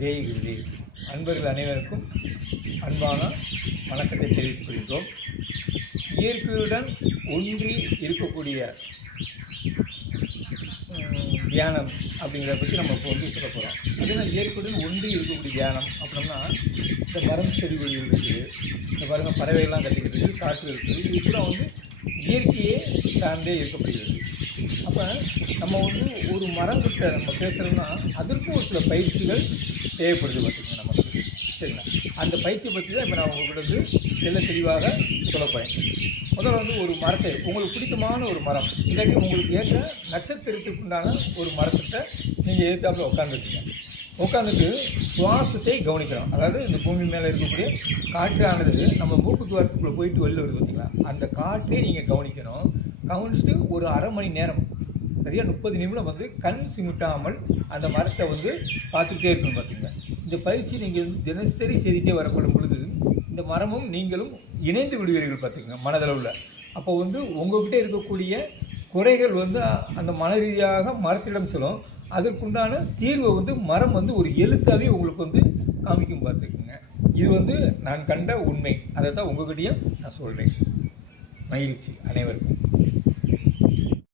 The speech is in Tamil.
ஜெயகிரி அன்பர்கள் அனைவருக்கும் அன்பான வணக்கத்தை தெரிவித்துக் கொள்கிறோம். இயற்கையுடன் ஒன்றி இருக்கக்கூடிய தியானம் அப்படிங்கிறத பற்றி நம்ம இப்போ சொல்ல போகிறோம். அதுனா இயற்கையுடன் ஒன்றி இருக்கக்கூடிய தியானம் அப்படின்னா இந்த மரம் செடி கொடிகள் இருக்குது, இந்த பாருங்கள் பறவைகள்லாம் கட்டிக்கிட்டு இருக்குது, காற்று இருக்குது, இது கூட இயற்கையே சார்ந்தே இருக்கப்படுகிறது. அப்போ நம்ம ஒரு மரங்கிட்ட நம்ம பேசுகிறோம்னா அதற்கும் ஒரு சில பயிற்சிகள் தேவைப்படுது பார்த்திங்கன்னா நமக்கு. சரிங்களா, அந்த பயிற்சி பற்றி தான் இப்போ நான் உங்கள்கிட்ட எல்லாம் தெளிவாக சொல்லப்போகிறேன். முதல்ல ஒரு மரத்தை உங்களுக்கு பிடித்தமான ஒரு மரம் இல்லாட்டி உங்களுக்கு ஏற்ற நட்சத்திரத்துக்கு உண்டான ஒரு மரத்திட்ட நீங்கள் எதிர்த்தாப்புல உட்காந்துட்டு சுவாசத்தை கவனிக்கிறோம். அதாவது இந்த பூமி மேலே இருக்கக்கூடிய காற்றானது நம்ம மூக்கு துவாரத்துக்குள்ளே போயிட்டு வெளில வருது பார்த்திங்களா, அந்த காற்றே நீங்கள் கவனிக்கணும். கவனிச்சுட்டு ஒரு அரை மணி நேரம் சரியாக 30 நிமிடம் கண் சிமிட்டாமல் அந்த மரத்தை பார்த்துக்கிட்டே இருக்கணும் பார்த்திங்களா. இந்த பயிற்சி நீங்கள் தினசரி செய்துகிட்டே வரப்படும் பொழுது இந்த மரமும் நீங்களும் இணைந்து விடுவீர்கள் பார்த்துக்கங்க மனதளவில். அப்போ உங்கள்கிட்ட இருக்கக்கூடிய குறைகள் அந்த மன ரீதியாக மரத்திடம் சொல்லும். அதற்குண்டான தீர்வை மரம் ஒரு எழுத்தாவே உங்களுக்கு காமிக்கும் பார்த்துக்குங்க. இது நான் கண்ட உண்மை. அதை தான் உங்ககிட்டயும் நான் சொல்கிறேன். மகிழ்ச்சி அனைவருக்கும்.